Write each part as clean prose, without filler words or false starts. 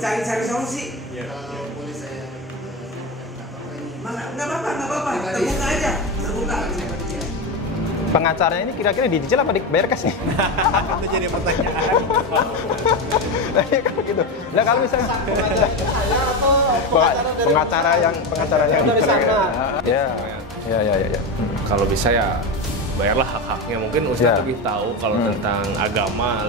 cari solusi. Kalau boleh saya Nggak apa-apa. Terbuka aja. Pengacaranya ini kira-kira dicicil apa dibayar cash nih? Itu jadi pertanyaan. Kalau gitu. Nah kalau misalnya pengacara yang dari sana. Ya. Kalau bisa ya bayarlah hak-haknya. Mungkin Ustadz lebih tahu kalau tentang agama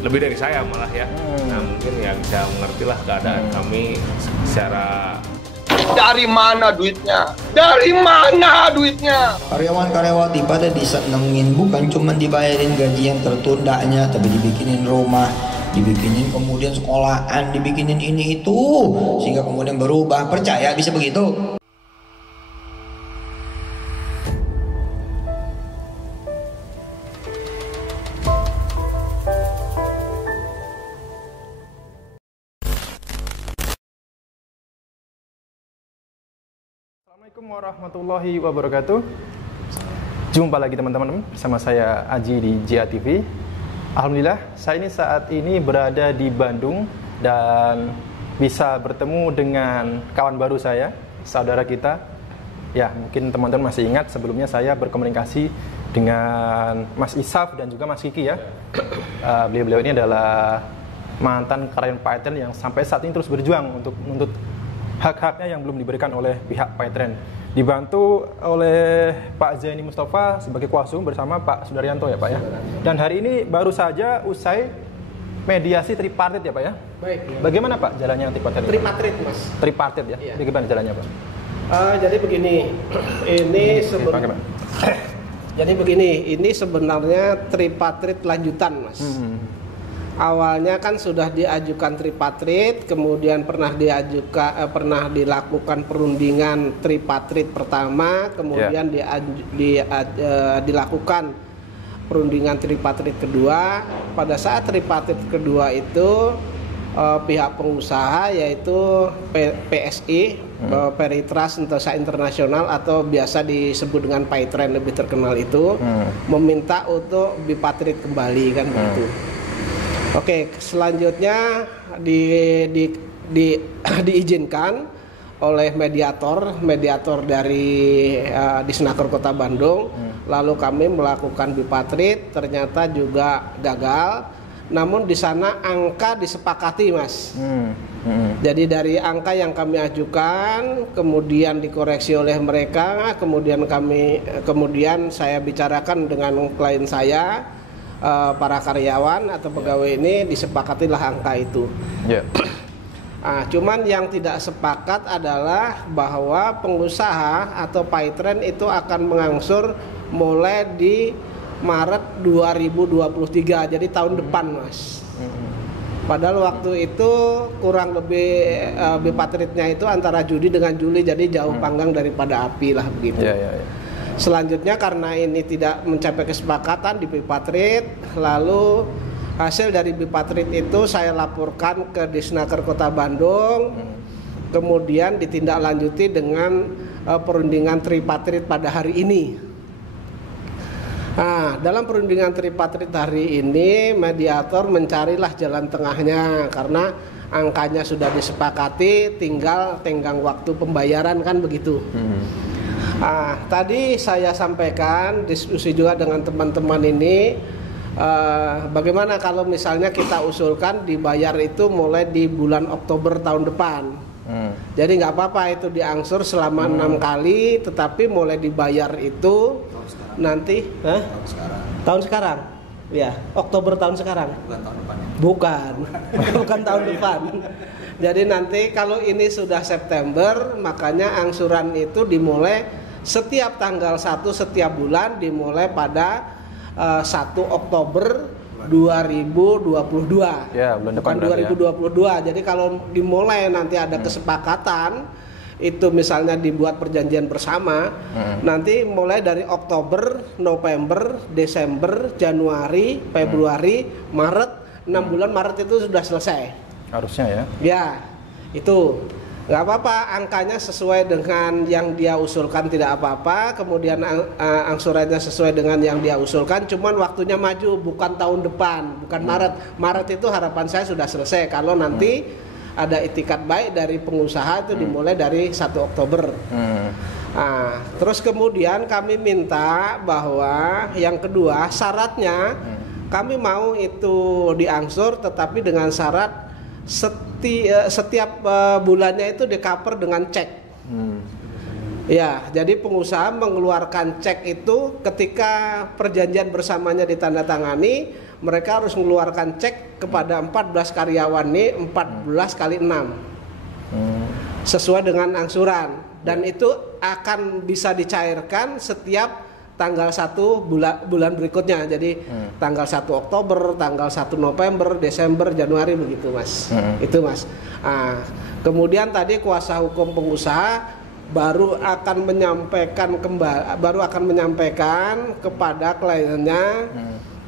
lebih dari saya malah ya. Nah mungkin ya bisa mengertilah keadaan kami secara. Dari mana duitnya? Dari mana duitnya? Karyawan-karyawati pada disenengin, bukan cuma dibayarin gaji yang tertundanya, tapi dibikinin rumah, dibikinin kemudian sekolahan, dibikinin ini itu, sehingga kemudian berubah. Percaya bisa begitu? Assalamualaikum warahmatullahi wabarakatuh. Jumpa lagi teman-teman bersama saya Aji di JA TV. Alhamdulillah saya saat ini berada di Bandung dan bisa bertemu dengan kawan baru saya, saudara kita. Ya mungkin teman-teman masih ingat sebelumnya saya berkomunikasi dengan Mas Isaf dan juga Mas Kiki ya. Beliau-beliau ini adalah mantan karyawan PayTrend yang sampai saat ini terus berjuang untuk menuntut hak-haknya yang belum diberikan oleh pihak PayTrend. Dibantu oleh Pak Zaini Mustafa sebagai kuasa bersama Pak Sudaryanto ya Pak ya. Dan hari ini baru saja usai mediasi tripartit ya Pak ya. Baik. Bagaimana Pak jalannya tripartit? Tripartit Mas. Tripartit ya. Iya. Bagaimana jalannya Pak? Jadi begini, ini sebenarnya tripartit lanjutan Mas. Awalnya kan sudah diajukan tripartit, kemudian pernah dilakukan perundingan tripartit pertama, kemudian dilakukan perundingan tripartit kedua. Pada saat tripartit kedua itu pihak pengusaha yaitu PSI, Peritrust Sentosa Internasional atau biasa disebut dengan PayTrend lebih terkenal itu, meminta untuk bipatrit kembali kan begitu. Oke, selanjutnya diizinkan oleh mediator dari Disnaker Kota Bandung. Lalu kami melakukan bipatrit, ternyata juga gagal. Namun di sana angka disepakati, Mas. Jadi dari angka yang kami ajukan, kemudian dikoreksi oleh mereka, kemudian saya bicarakan dengan klien saya. Para karyawan atau pegawai ini disepakatilah angka itu. Cuman yang tidak sepakat adalah bahwa pengusaha atau PayTrend itu akan mengangsur mulai di Maret 2023, jadi tahun depan Mas. Padahal waktu itu kurang lebih bipatritnya itu antara Juni dengan Juli, jadi jauh panggang daripada api lah begitu. Selanjutnya karena ini tidak mencapai kesepakatan di bipatrit, lalu hasil dari bipatrit itu saya laporkan ke Disnaker Kota Bandung, kemudian ditindaklanjuti dengan perundingan tripartit pada hari ini. Nah, dalam perundingan tripartit hari ini mediator mencarilah jalan tengahnya karena angkanya sudah disepakati, tinggal tenggang waktu pembayaran kan begitu. Tadi saya sampaikan diskusi juga dengan teman-teman ini, bagaimana kalau misalnya kita usulkan dibayar itu mulai di bulan Oktober tahun depan. Jadi nggak apa-apa itu diangsur selama 6 kali, tetapi mulai dibayar itu nanti tahun sekarang, ya Oktober tahun sekarang. Bukan tahun depan. Bukan tahun depan. Jadi nanti kalau ini sudah September, makanya angsuran itu dimulai setiap tanggal 1 setiap bulan, dimulai pada 1 Oktober 2022. Ya, bulan depan. Bukan 2022. Ya. Jadi kalau dimulai nanti ada kesepakatan, itu misalnya dibuat perjanjian bersama, nanti mulai dari Oktober, November, Desember, Januari, Februari, Maret, 6 bulan Maret itu sudah selesai. Harusnya ya. Ya, itu. Nggak apa-apa, angkanya sesuai dengan yang dia usulkan tidak apa-apa, kemudian angsurannya sesuai dengan yang dia usulkan, cuman waktunya maju, bukan tahun depan, bukan Maret. Maret itu harapan saya sudah selesai, kalau nanti ada itikat baik dari pengusaha itu dimulai dari 1 Oktober. Nah, terus kemudian kami minta bahwa yang kedua syaratnya kami mau itu diangsur, tetapi dengan syarat setiap bulannya itu di-cover dengan cek. Ya, jadi pengusaha mengeluarkan cek itu ketika perjanjian bersamanya ditandatangani, mereka harus mengeluarkan cek kepada 14 karyawan ini 14 kali 6. Sesuai dengan angsuran, dan itu akan bisa dicairkan setiap tanggal 1 bulan berikutnya. Jadi tanggal 1 Oktober, tanggal 1 November, Desember, Januari begitu, Mas. Itu, Mas. Nah, kemudian tadi kuasa hukum pengusaha baru akan menyampaikan kepada kliennya,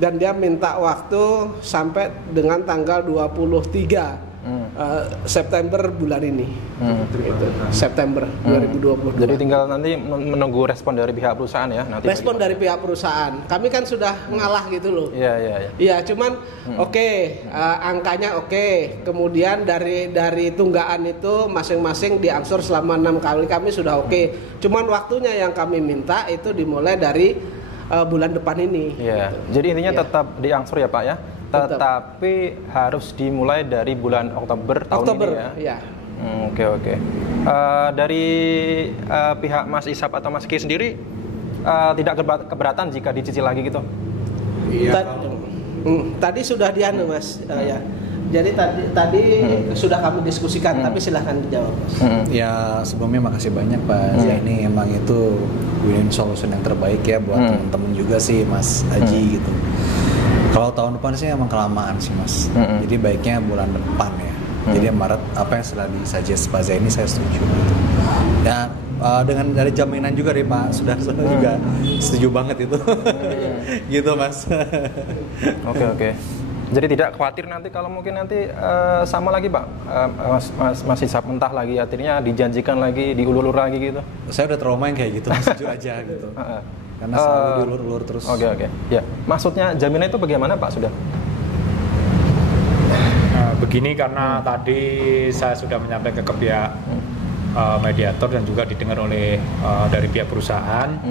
dan dia minta waktu sampai dengan tanggal 23 September bulan ini. Gitu. September 2022. Jadi tinggal nanti menunggu respon dari pihak perusahaan ya nanti. Respon dari pihak perusahaan. Kami kan sudah ngalah gitu loh. Iya. Iya, cuman angkanya oke. Kemudian dari tunggaan itu masing-masing diangsur selama 6 kali, kami sudah oke. Cuman waktunya yang kami minta itu dimulai dari bulan depan ini. Iya. Jadi intinya tetap diangsur ya, Pak ya. Tetapi harus dimulai dari bulan Oktober tahun ini ya. Iya. Oke. Dari pihak Mas Ishab atau Mas Ki sendiri tidak keberatan jika dicicil lagi gitu? Iya. Tadi sudah dianu, Mas. Ya. Jadi tadi sudah kami diskusikan, tapi silahkan dijawab, Mas. Ya, sebelumnya makasih banyak Pak. Ya, ini emang itu win-win solution yang terbaik ya buat teman-teman juga sih, Mas Haji gitu. Kalau tahun depan sih emang kelamaan sih, Mas. Jadi baiknya bulan depan ya. Jadi Maret apa yang sudah disuggest Pak Zaini saya setuju gitu. Dan dengan dari jaminan juga dari Pak sudah juga setuju banget itu. Gitu, Mas. Oke. Jadi tidak khawatir nanti kalau mungkin nanti sama lagi Pak, Mas Ishab mentah lagi, akhirnya dijanjikan lagi, diulur-ulur lagi gitu. Saya udah trauma yang kayak gitu, Mas, jujur aja gitu. Karena selalu diulur-ulur terus. Oke. Ya, maksudnya jaminan itu bagaimana Pak sudah? Begini, karena tadi saya sudah menyampaikan ke pihak mediator dan juga didengar oleh dari pihak perusahaan.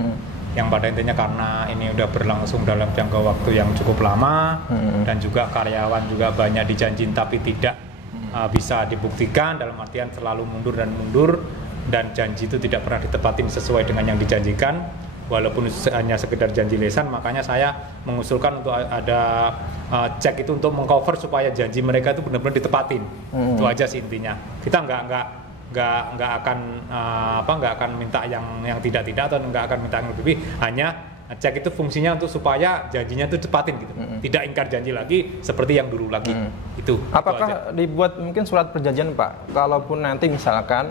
Yang pada intinya karena ini udah berlangsung dalam jangka waktu yang cukup lama dan juga karyawan juga banyak dijanjin tapi tidak bisa dibuktikan, dalam artian selalu mundur dan janji itu tidak pernah ditepatin sesuai dengan yang dijanjikan, walaupun hanya sekedar janji lisan. Makanya saya mengusulkan untuk ada cek itu untuk mengcover supaya janji mereka itu benar-benar ditepatin. Itu aja sih intinya. Kita nggak akan minta yang tidak atau nggak akan minta yang lebih, hanya cek itu fungsinya untuk supaya janjinya itu tepatin gitu, tidak ingkar janji lagi seperti yang dulu lagi. Itu apakah dibuat mungkin surat perjanjian Pak, kalaupun nanti misalkan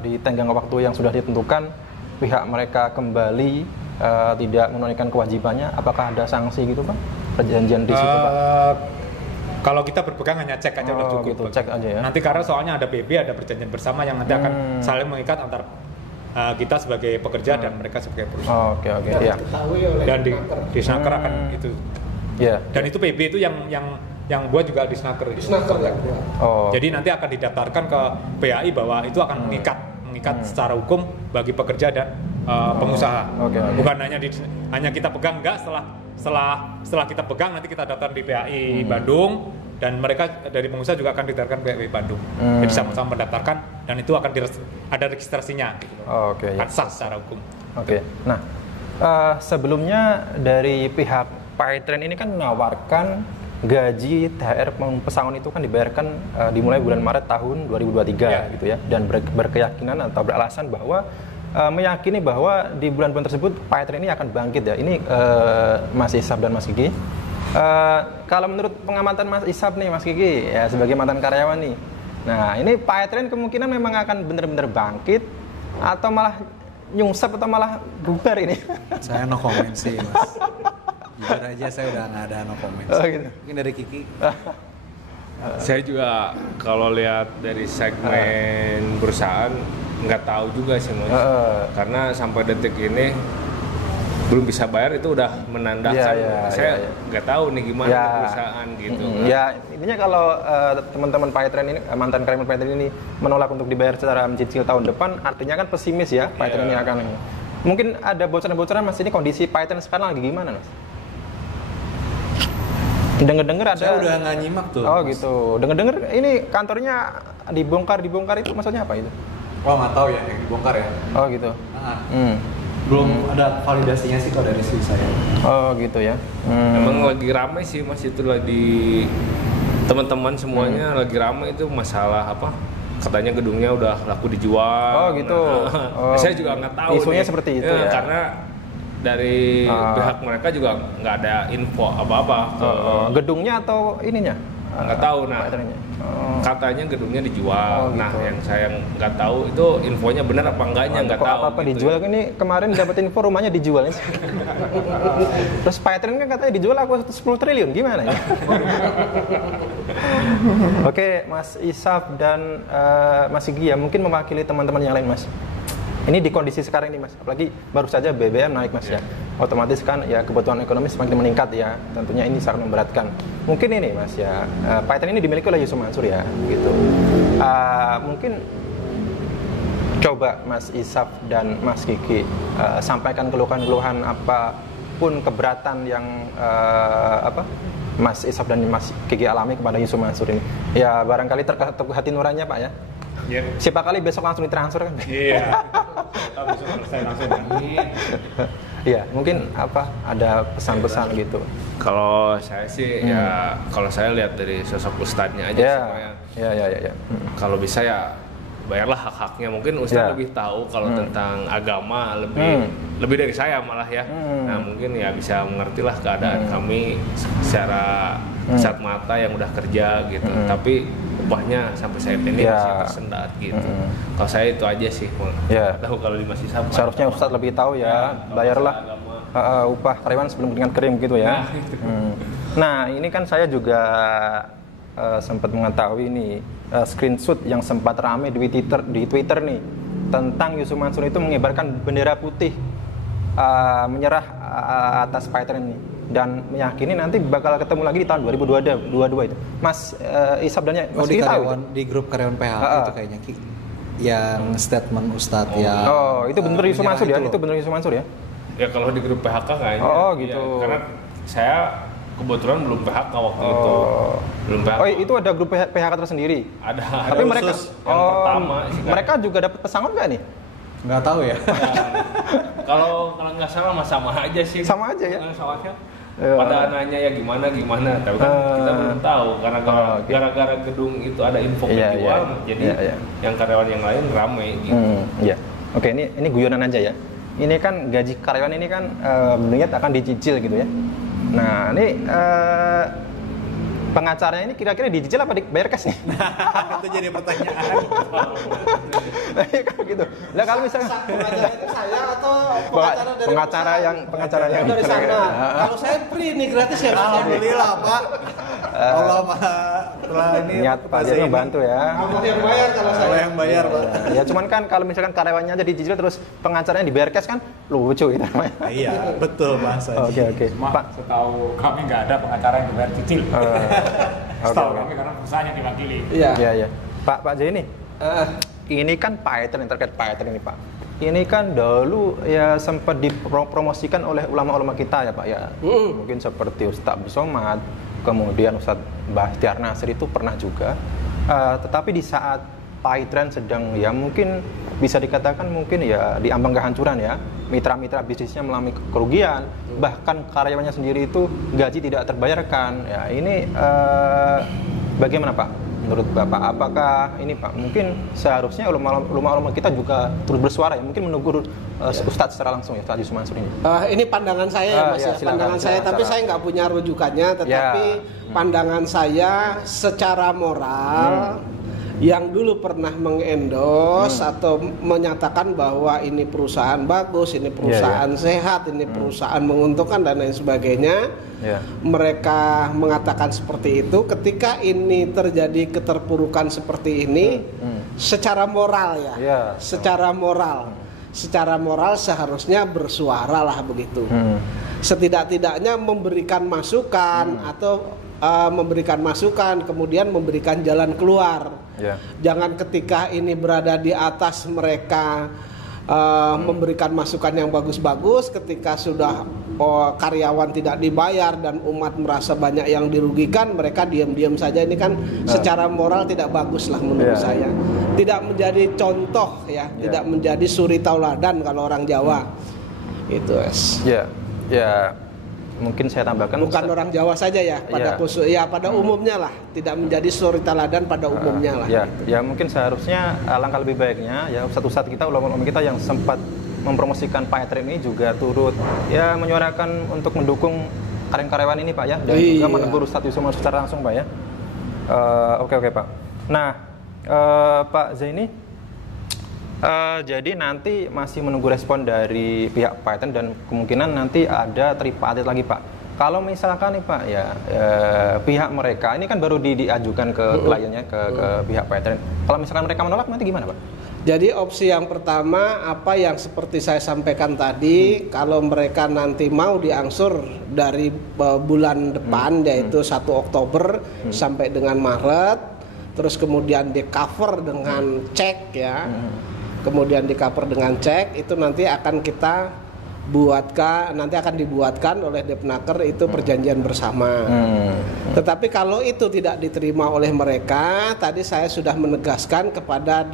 di tenggang waktu yang sudah ditentukan pihak mereka kembali tidak menunaikan kewajibannya, apakah ada sanksi gitu Pak, perjanjian di situ Pak? Kalau kita berpegang hanya cek aja udah cukup. Gitu, cek aja ya. Nanti karena soalnya ada PB, ada perjanjian bersama yang nanti akan saling mengikat antara kita sebagai pekerja dan mereka sebagai perusahaan. Oke. Ya. Dan di Snaker akan itu. Ya. Dan itu PB itu yang buat juga di Snaker. Jadi nanti akan didaftarkan ke PAI bahwa itu akan mengikat secara hukum bagi pekerja dan pengusaha. Bukan hanya kita pegang, enggak, setelah kita pegang nanti kita daftar di PAI Bandung, dan mereka dari pengusaha juga akan didaftarkan PAI Bandung. Jadi sama-sama mendaftarkan dan itu akan ada registrasinya gitu. Sah secara hukum. Nah, sebelumnya dari pihak Paytrend ini kan menawarkan gaji THR pesangon itu kan dibayarkan dimulai bulan Maret tahun 2023 gitu ya, dan berkeyakinan atau beralasan bahwa meyakini bahwa di bulan-bulan tersebut Paytrend ini akan bangkit ya. Ini Mas Ishab dan Mas Kiki. Kalau menurut pengamatan Mas Ishab nih, Mas Kiki ya sebagai mantan karyawan nih. Nah, ini Paytrend kemungkinan memang akan benar-benar bangkit atau malah nyungsep atau malah bubar ini? Saya no comment sih, Mas. Jujur aja saya udah nggak ada no comment. Gitu. Mungkin dari Kiki. Saya juga kalau lihat dari segmen perusahaan nggak tahu juga sih Mas. Karena sampai detik ini belum bisa bayar itu udah menandakan saya nggak tahu nih gimana perusahaan gitu. Ya intinya kalau teman-teman Paytren ini mantan karyawan Paytren ini menolak untuk dibayar secara mencicil tahun depan, artinya kan pesimis ya Paytren ini akan. Mungkin ada bocoran-bocoran Mas, ini kondisi Paytren sekarang lagi gimana Mas? Dengar-dengar ada. Saya udah nggak nyimak tuh. Oh gitu. Dengar-dengar ini kantornya dibongkar itu maksudnya apa itu? Oh nggak tahu ya yang dibongkar ya. Oh gitu. Belum ada validasinya sih kalau dari sisi saya. Oh gitu ya. Emang lagi ramai sih Mas, itu lagi teman-teman semuanya lagi ramai itu masalah apa? Katanya gedungnya udah laku dijual. Oh gitu. Saya juga nggak tahu. Isunya nih. seperti itu ya. Karena dari pihak mereka juga nggak ada info apa-apa. Gedungnya atau ininya? Nggak tahu. Nah, katanya gedungnya dijual. Nah, yang saya nggak tahu itu infonya benar apa enggaknya, nggak tahu. Apa gitu dijual ya. Ini kemarin dapat info rumahnya dijual. Terus Paytren kan katanya dijual aku 10 triliun, gimana ya? Oke, Mas Isaf dan Mas Sigi ya, mungkin mewakili teman-teman yang lain Mas. Ini di kondisi sekarang ini Mas, apalagi baru saja BBM naik Mas ya. Otomatis kan ya kebutuhan ekonomi semakin meningkat ya. Tentunya ini sangat memberatkan. Mungkin ini Mas ya, Paytren ini dimiliki oleh Yusuf Mansur ya, gitu. Mungkin coba Mas Isaf dan Mas Kiki sampaikan keluhan-keluhan apapun keberatan yang Mas Isaf dan Mas Kiki alami kepada Yusuf Mansur ini. Ya barangkali terketuk hati nuraninya Pak ya. Siapa kali besok langsung ditransfer kan? Iya. Besok selesai langsung. Iya, mungkin ada pesan-pesan gitu. Kalau saya sih ya kalau saya lihat dari sosok ustadznya aja ya. Kalau bisa ya bayarlah hak-haknya. Mungkin ustadz lebih tahu kalau tentang agama lebih dari saya malah ya. Nah, mungkin ya bisa mengertilah keadaan kami secara kasat mata yang udah kerja gitu. Tapi upahnya sampai saat ini masih tersendat gitu. Kalau saya itu aja sih. Tahu kalau di masih sama. Seharusnya ustadz lebih tahu ya. Bayarlah upah karyawan sebelum keringat kering gitu ya. Nah, ini kan saya juga sempat mengetahui ini screenshot yang sempat ramai di Twitter nih tentang Yusuf Mansur itu mengibarkan bendera putih menyerah atas Paytren ini dan meyakini nanti bakal ketemu lagi di tahun 2022 itu. Mas Isap dan Mas di tahu karyawan di grup karyawan PHK itu kayaknya yang statement Ustadz ya. Oh, itu benar Yusuf Mansur ya? Itu benar Yusuf Mansur ya? Ya kalau di grup PHK kayaknya. Oh, gitu. Ya, karena saya kebetulan belum PHK waktu itu. Belum PHK. Oh, itu ada grup PHK tersendiri? Ada. Tapi mereka yang pertama sih, mereka juga dapat pesangon nggak nih? Nggak tahu ya. Kalau nggak salah sama aja sih. Sama aja ya. Soalnya pada nanya ya gimana, tapi kan kita belum tahu karena kalau gara-gara gedung itu ada info penjual, jadi yang karyawan yang lain ramai gitu. Iya. Oke, ini guyonan aja ya. Ini kan gaji karyawan ini kan niat akan dicicil gitu ya. Nah, ini pengacaranya ini kira-kira dicicil apa dibayar cash nih? Itu jadi pertanyaan. Kayak gitu. Nah, kalau misalnya pengacara itu saya atau pengacara yang dari sana. Kalau saya free nih gratis ya. Alhamdulillah Pak. Allah telah ini niat Pak jadi membantu ya. Allah yang bayar kalau saya. Allah yang bayar Pak. Ya cuman kan kalau misalkan karyawannya aja dicicil terus pengacaranya dibayar cash kan lucu gitu namanya. Iya, betul bahasa. Oke. Pak, setahu kami nggak ada pengacara yang dibayar cicil. Setahu kami karena perusahaan yang diwakili. Iya. Pak Jeni. Ini kan Paytren, terkait Paytren ini Pak. Ini kan dulu ya sempat dipromosikan oleh ulama-ulama kita ya Pak ya. Mungkin seperti Ustaz Abdul Somad, kemudian Ustaz Bahtiar Nasir itu pernah juga. Tetapi di saat Paytren sedang ya mungkin bisa dikatakan mungkin ya di ambang kehancuran ya. Mitra-mitra bisnisnya mengalami kerugian, bahkan karyawannya sendiri itu gaji tidak terbayarkan. Ya ini bagaimana Pak? Menurut Bapak, apakah ini Pak mungkin seharusnya ulama-ulama kita juga turut bersuara ya, mungkin menegur Ustadz secara langsung ya, Ustadz Yusuf Mansur ini? Ini pandangan saya ya Mas ya, pandangan saya, tapi saya nggak punya rujukannya, tetapi pandangan saya secara moral yang dulu pernah mengendorse atau menyatakan bahwa ini perusahaan bagus, ini perusahaan sehat, ini perusahaan menguntungkan dan lain sebagainya. Mereka mengatakan seperti itu. Ketika ini terjadi keterpurukan seperti ini, secara moral secara moral seharusnya bersuara lah begitu. Setidak-tidaknya memberikan masukan atau memberikan masukan, kemudian memberikan jalan keluar. Jangan ketika ini berada di atas mereka memberikan masukan yang bagus-bagus, ketika sudah karyawan tidak dibayar dan umat merasa banyak yang dirugikan, mereka diam-diam saja. Ini kan secara moral tidak bagus lah menurut saya. Tidak menjadi contoh tidak menjadi suri tauladan kalau orang Jawa. Itu mungkin saya tambahkan, bukan orang Jawa saja pada khusus pada umumnya lah, tidak menjadi suri tauladan pada umumnya lah. Mungkin seharusnya alangkah lebih baiknya ustadz kita, ulama-ulama kita yang sempat mempromosikan PyTrade ini juga turut menyuarakan untuk mendukung karyawan ini Pak dan juga menegur Ustadz Yusuf secara langsung Pak Oke Pak. Nah Pak Zaini, jadi nanti masih menunggu respon dari pihak PyTrade dan kemungkinan nanti ada tripartit lagi Pak. Kalau misalkan nih Pak pihak mereka ini kan baru diajukan ke kliennya ke pihak PyTrade. Kalau misalkan mereka menolak nanti gimana Pak? Jadi opsi yang pertama apa yang seperti saya sampaikan tadi, kalau mereka nanti mau diangsur dari bulan depan yaitu 1 Oktober sampai dengan Maret, terus kemudian di cover dengan cek kemudian di cover dengan cek, itu nanti akan kita nanti akan dibuatkan oleh Depnaker itu perjanjian bersama. Tetapi kalau itu tidak diterima oleh mereka, tadi saya sudah menegaskan kepada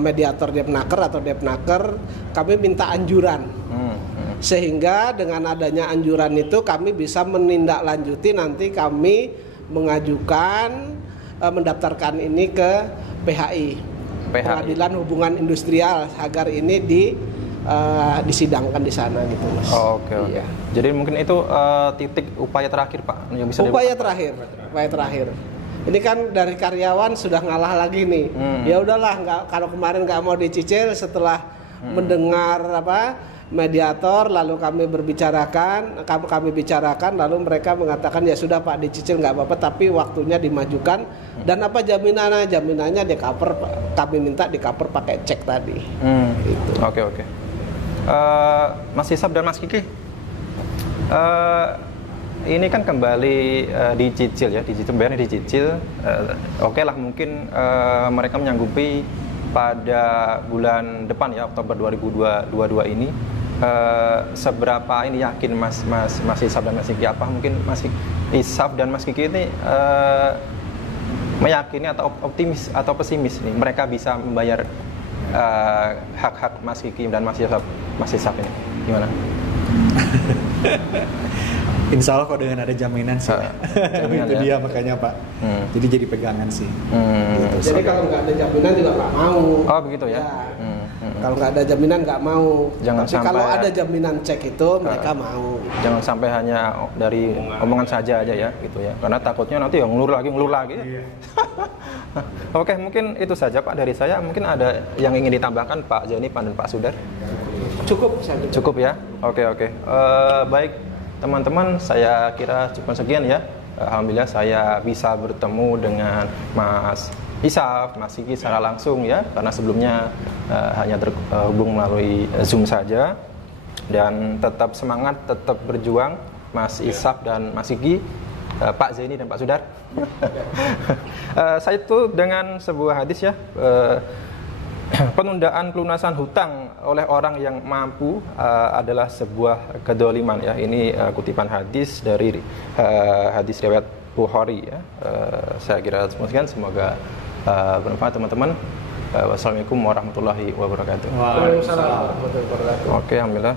mediator Depnaker atau Depnaker, kami minta anjuran. Sehingga dengan adanya anjuran itu kami bisa menindaklanjuti, nanti kami mengajukan mendaftarkan ini ke PHI. Pengadilan Hubungan Industrial, agar ini disidangkan di sana gitu Mas. Oke. Jadi mungkin itu titik upaya terakhir Pak yang bisa upaya terakhir. Ini kan dari karyawan sudah ngalah lagi nih. Ya udahlah, kalau kemarin nggak mau dicicil, setelah mendengar mediator, lalu kami bicarakan, lalu mereka mengatakan ya sudah Pak, dicicil nggak apa-apa, tapi waktunya dimajukan. Dan apa jaminannya? Jaminannya di cover, kami minta di cover pakai cek tadi. Gitu. Oke. Mas Isap dan Mas Kiki, ini kan kembali dicicil bayarnya dicicil. Oke lah, mungkin mereka menyanggupi pada bulan depan Oktober 2022 ini. Seberapa ini yakin Mas Isap dan Mas Kiki, apa mungkin Mas Isap dan Mas Kiki ini meyakini atau optimis atau pesimis nih mereka bisa membayar hak-hak Mas Kiki dan Mas Isap ini gimana? Insya Allah kok dengan ada jaminan sih. Itu dia makanya Pak. Jadi jadi pegangan sih. Gitu. Jadi kalau nggak ada jaminan juga nggak mau. Oh begitu ya. Kalau nggak ada jaminan nggak mau. Jangan tapi sampai kalau ada jaminan cek itu mereka mau. Jangan sampai hanya dari omongan saja aja ya gitu ya. Karena takutnya nanti ngulur lagi. Oke, mungkin itu saja Pak dari saya. Mungkin ada yang ingin ditambahkan Pak Zaini dan Pak Sudar? Cukup ya. Oke. Baik teman-teman, saya kira cukup sekian ya. Alhamdulillah saya bisa bertemu dengan Mas Isaf, Mas Kiki secara langsung ya, karena sebelumnya hanya terhubung melalui Zoom saja. Dan tetap semangat, tetap berjuang Mas Isaf dan Mas Kiki, Pak Zaini dan Pak Sudar. Saya tutup dengan sebuah hadis ya. Penundaan pelunasan hutang oleh orang yang mampu adalah sebuah kedoliman ya. Ini kutipan hadis dari hadis riwayat Bukhari ya. Saya kira sekian, semoga bermanfaat teman-teman. Wassalamualaikum warahmatullahi wabarakatuh. Waalaikumsalam warahmatullahi wabarakatuh. Oke, alhamdulillah.